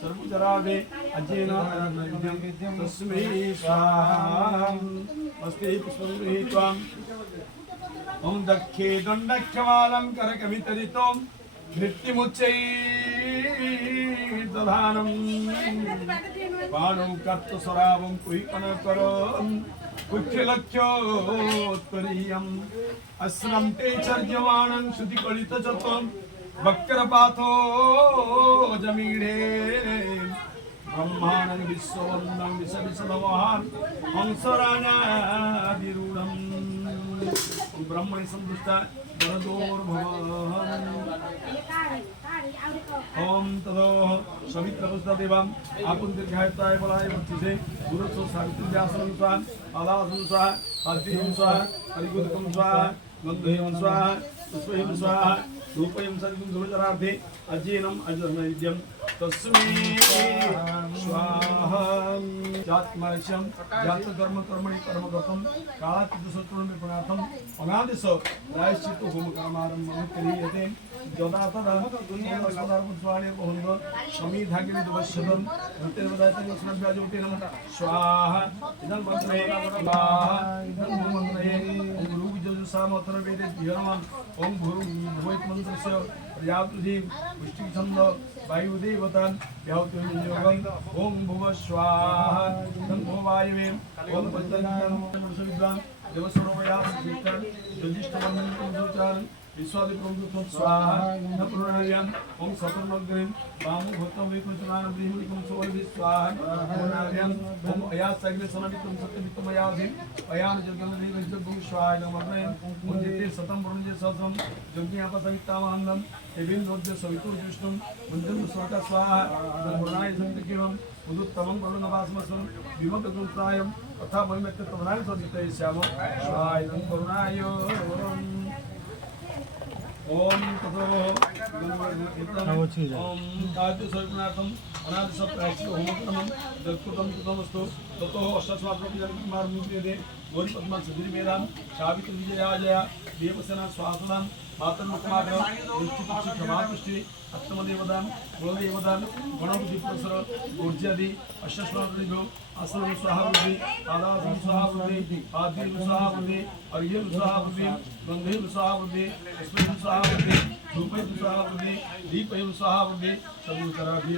सर्वचरावे अजेन तस्मै स्वाहा मस्ते पुष्पं गृहीत्वा ओम दक्षे दण्डक्षमालं करकवितरितों धृत्तिमुच्चैर्दधानं बाणं कर्तस्वरावं कुहिकनकरं कुक्षलक्षोत्तरीयम् अस्रं ते चर्यमाणं श्रुतिकलितचत्वं वक्रपाथो जमीढे ब्रह्माणं विश्ववन्दं विषविशदमहान् हंसराजाधिरूढम् ब्रह्मणि संदुष्टा वरदोर्भवम् ओम तदो सवित्रपुष्टा देवम् आपुन दीर्घायुताय बलाय वर्तिसे गुरुसो सावित्री व्यासनं स्वाहा आलासनं स्वाहा आद्यं स्वाहा हरिगुदकं स्वाहा गन्धेयं स्वाहा पुष्पं स्वाहा धूपयं सदितं सुरचरार्थे अजेनम् अजनैद्यं तस्मै स्वाहा जातमर्षं जातकर्म कर्मणि कर्मगतं कालातीतशत्रुं विपणार्थम् अनादिश प्रायश्चित्तो होमकर्मारम्भं क्रियते यदा तदा दुनियास्पदार्पुष्पाणि बहुन्द समीधाग्नि दुवश्यतं नृत्यवदायतं स्नव्याजोटेन स्वाहा इदं मन्त्रे स्वाहा इदं मन्त्रे ओम गुरुविजयसामोत्तरवेदे धियनमः ओम भुवैत मन्त्रस्य पर्याप्तुधिं पुष्टिछन्द वायुदेवतां व्याहुतिर्योगम् ओम भुव स्वाहा इदं भुवायवे ओम पञ्चविद्वान् देवसर्वया सिद्धं ज्योतिष्ठमन्त्रं विश्वादिप्रभुत्वं स्वाहा न पुनर्यं ओम सतर्मग्निं वामो भूतं विकुचनानं ब्रह्मणिकं सोवि स्वाहा पुनर्यं ओम अयासग्ने सनमितं सत्यमितमयाधिं अयान जगन्नदेवजगुं स्वाहा नमः ओम जेते सतं वरुणजे सहस्रं जग्न्यापसवितामहन्दं एविन्दोद्य सवितुर्जुष्टं मन्त्रं स्वर्ग स्वाहा गुणाय सन्तिकिवं उदुत्तमं वरुणवासमसं विमतगुंसायं तथा वैमत्य तवनाय सदितये श्याम स्वाहा करुणाय ओम ततो ओम काद्य सर्वनाथम अनादि सब प्रायश्चित होमक्रमं दत्कृतं कृतमस्तु ततो अष्टस्वात्मकजनकुमारमुद्यते गौरी पद्मा सदरी मेधां सावित्री विजयाजया देवसेना स्वासदां मातन्मुखमाग्र दृष्टिपक्षि क्षमापुष्टि अत्तमदेवदां कुलदेवदां गणपतिप्रसर ऊर्जादि अष्टस्वात्मकजो आसनं स्वाहावृद्धि पादासनं स्वाहावृद्धि आद्यं स्वाहावृद्धि अर्घ्यं स्वाहावृद्धि गन्धेन स्वाहावृद्धि पुष्पं स्वाहावृद्धि धूपं स्वाहावृद्धि दीपं स्वाहावृद्धि सर्वचराभि